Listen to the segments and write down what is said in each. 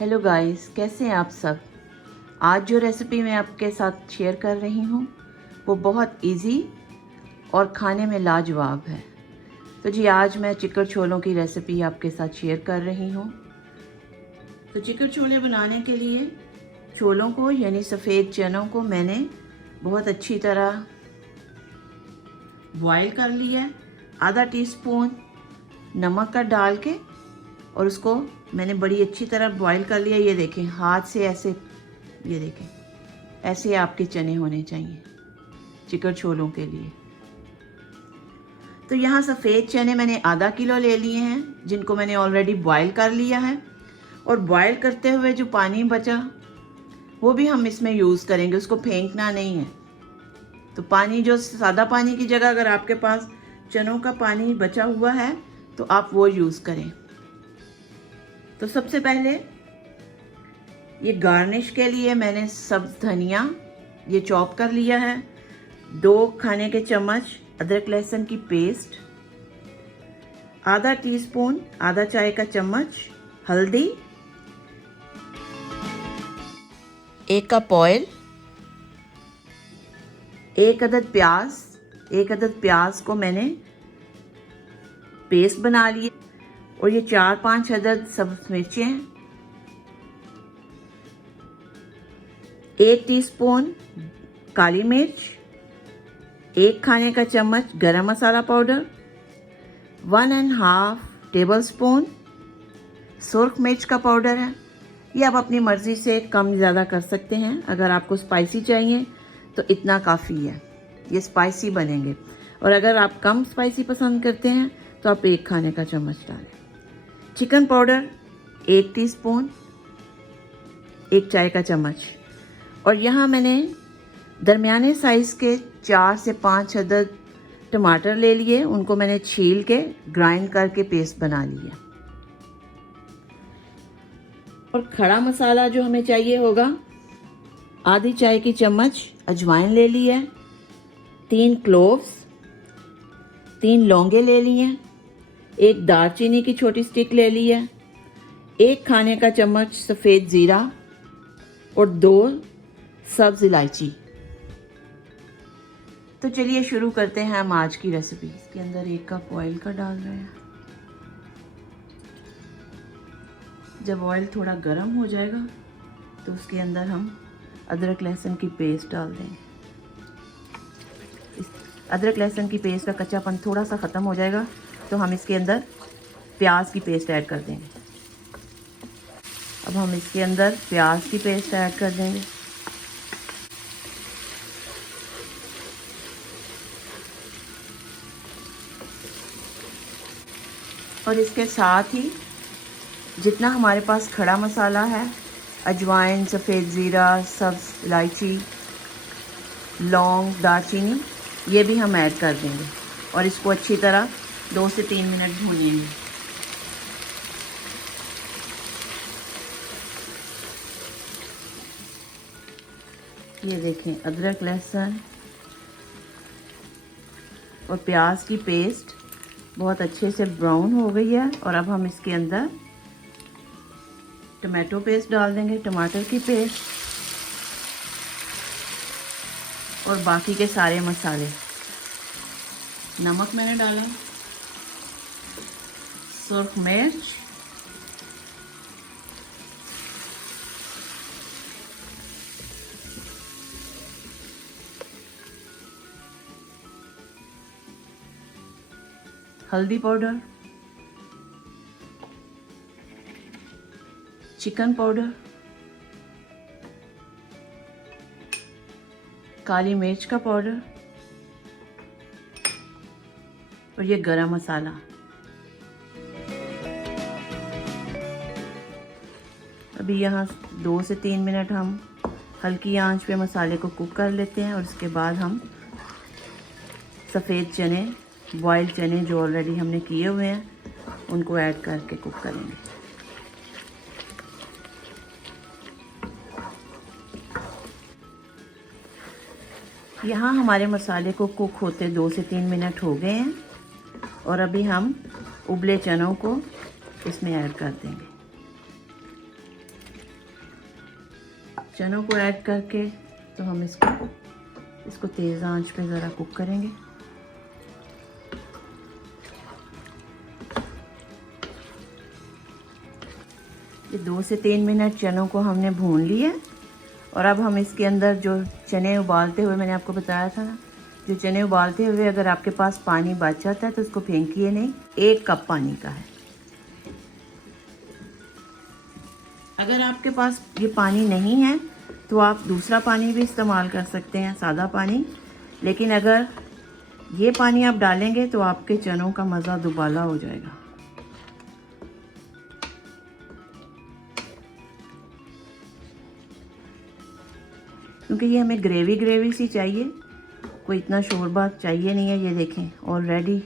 Hello guys, कैसे हैं आप सब। आज जो रेसिपी मैं आपके साथ शेयर कर रही हूँ वो बहुत इजी और खाने में लाजवाब है। तो जी आज मैं चिकन छोलों की रेसिपी आपके साथ शेयर कर रही हूँ। तो चिकन छोले बनाने के लिए छोलों को यानी सफ़ेद चनों को मैंने बहुत अच्छी तरह बॉईल कर लिया है। आधा टीस्पून नमक का डाल के और उसको मैंने बड़ी अच्छी तरह बॉईल कर लिया। ये देखें, हाथ से ऐसे, ये देखें, ऐसे आपके चने होने चाहिए चिकन छोलों के लिए। तो यहाँ सफ़ेद चने मैंने आधा किलो ले लिए हैं, जिनको मैंने ऑलरेडी बॉईल कर लिया है। और बॉईल करते हुए जो पानी बचा वो भी हम इसमें यूज़ करेंगे, उसको फेंकना नहीं है। तो पानी जो सादा पानी की जगह अगर आपके पास चनों का पानी बचा हुआ है तो आप वो यूज़ करें। तो सबसे पहले ये गार्निश के लिए मैंने सब्ज़ धनिया ये चॉप कर लिया है। 2 खाने के चम्मच अदरक लहसुन की पेस्ट, आधा टीस्पून आधा चाय का चम्मच हल्दी, 1 कप ऑयल, 1 अदद प्याज को मैंने पेस्ट बना लिया। और ये 4-5 अदद सब्ज़ मिर्चें हैं, 1 टीस्पून काली मिर्च, 1 खाने का चम्मच गरम मसाला पाउडर, 1.5 टेबलस्पून सुर्ख मिर्च का पाउडर है। ये आप अपनी मर्ज़ी से कम ज़्यादा कर सकते हैं। अगर आपको स्पाइसी चाहिए तो इतना काफ़ी है, ये स्पाइसी बनेंगे। और अगर आप कम स्पाइसी पसंद करते हैं तो आप 1 खाने का चम्मच डालें। चिकन पाउडर 1 टीस्पून, 1 चाय का चम्मच। और यहाँ मैंने दरमियाने साइज़ के 4 से 5 अदद टमाटर ले लिए, उनको मैंने छील के ग्राइंड करके पेस्ट बना लिया। और खड़ा मसाला जो हमें चाहिए होगा, आधी चाय की चम्मच अजवाइन ले ली है, 3 क्लोव्स, 3 लौंगे ले ली हैं, 1 दालचीनी की छोटी स्टिक ले ली है, 1 खाने का चम्मच सफ़ेद ज़ीरा और 2 सब्ज़ इलायची। तो चलिए शुरू करते हैं हम आज की रेसिपी। इसके अंदर 1 कप ऑयल का डाल रहे हैं। जब ऑयल थोड़ा गर्म हो जाएगा तो उसके अंदर हम अदरक लहसुन की पेस्ट डाल देंगे। इस अदरक लहसुन की पेस्ट का कच्चापन थोड़ा सा ख़त्म हो जाएगा तो हम इसके अंदर प्याज की पेस्ट ऐड कर देंगे। अब हम इसके अंदर प्याज की पेस्ट ऐड कर देंगे। और इसके साथ ही जितना हमारे पास खड़ा मसाला है, अजवाइन, सफ़ेद ज़ीरा, सब्ज़ इलायची, लौंग, दालचीनी, ये भी हम ऐड कर देंगे। और इसको अच्छी तरह 2 से 3 मिनट भूनेंगे। ये देखें, अदरक लहसुन और प्याज की पेस्ट बहुत अच्छे से ब्राउन हो गई है। और अब हम इसके अंदर टमाटो पेस्ट डाल देंगे, टमाटर की पेस्ट और बाकी के सारे मसाले। नमक मैंने डाला, सुर्ख मिर्च, हल्दी पाउडर, चिकन पाउडर, काली मिर्च का पाउडर और ये गरम मसाला। अभी यहाँ 2 से 3 मिनट हम हल्की आंच पे मसाले को कुक कर लेते हैं। और उसके बाद हम सफ़ेद चने, बॉइल्ड चने जो ऑलरेडी हमने किए हुए हैं, उनको ऐड करके कुक करेंगे। यहाँ हमारे मसाले को कुक होते 2 से 3 मिनट हो गए हैं। और अभी हम उबले चनों को इसमें ऐड कर देंगे। चनों को ऐड करके तो हम इसको तेज़ आंच पे ज़रा कुक करेंगे। ये 2 से 3 मिनट चनों को हमने भून लिया और अब हम इसके अंदर जो चने उबालते हुए मैंने आपको बताया था ना, जो चने उबालते हुए अगर आपके पास पानी बच जाता है तो उसको फेंकिए नहीं, 1 कप पानी का है। अगर आपके पास ये पानी नहीं है तो आप दूसरा पानी भी इस्तेमाल कर सकते हैं, सादा पानी। लेकिन अगर ये पानी आप डालेंगे तो आपके चनों का मज़ा दुबाला हो जाएगा। क्योंकि ये हमें ग्रेवी ग्रेवी सी चाहिए, कोई इतना शोरबा चाहिए नहीं है। ये देखें ऑलरेडी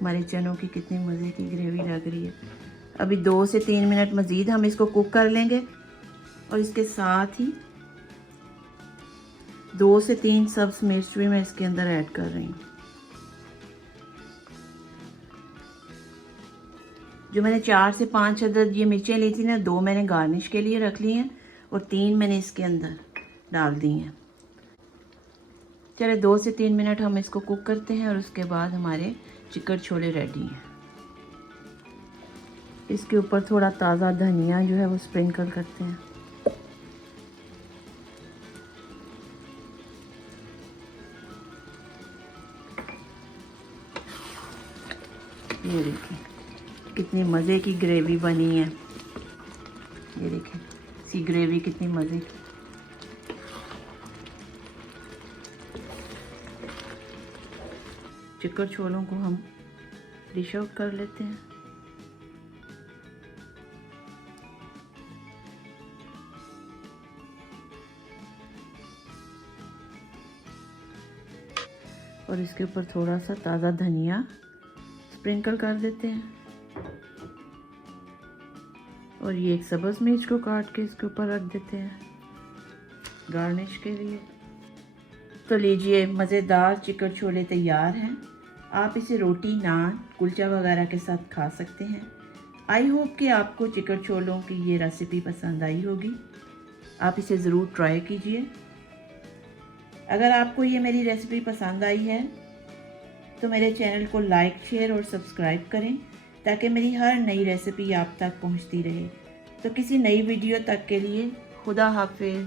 हमारे चनों की कितनी मज़े की ग्रेवी लग रही है। अभी 2 से 3 मिनट मज़ीद हम इसको कुक कर लेंगे और इसके साथ ही 2 से 3 सब्ज़ मिर्च भी मैं इसके अंदर ऐड कर रही हूँ। जो मैंने 4 से 5 अदद ये मिर्चें ली थी ना, 2 मैंने गार्निश के लिए रख ली हैं और 3 मैंने इसके अंदर डाल दी हैं। चले 2 से 3 मिनट हम इसको कुक करते हैं और उसके बाद हमारे चिकन छोले रेडी हैं। इसके ऊपर थोड़ा ताज़ा धनिया जो है वो स्प्रिंकल करते हैं। ये देखिए कितनी मज़े की ग्रेवी बनी है। ये देखिए सी ग्रेवी कितनी मज़े की। चिकन छोलों को हम डिश आउट कर लेते हैं। और इसके ऊपर थोड़ा सा ताज़ा धनिया स्प्रिंकल कर देते हैं और ये एक सब्ज़ मिर्च को काट के इसके ऊपर रख देते हैं गार्निश के लिए। तो लीजिए मज़ेदार चिकन छोले तैयार हैं। आप इसे रोटी, नान, कुलचा वगैरह के साथ खा सकते हैं। आई होप कि आपको चिकन छोलों की ये रेसिपी पसंद आई होगी। आप इसे ज़रूर ट्राई कीजिए। अगर आपको ये मेरी रेसिपी पसंद आई है तो मेरे चैनल को लाइक, शेयर और सब्सक्राइब करें ताकि मेरी हर नई रेसिपी आप तक पहुंचती रहे। तो किसी नई वीडियो तक के लिए खुदा हाफिज़।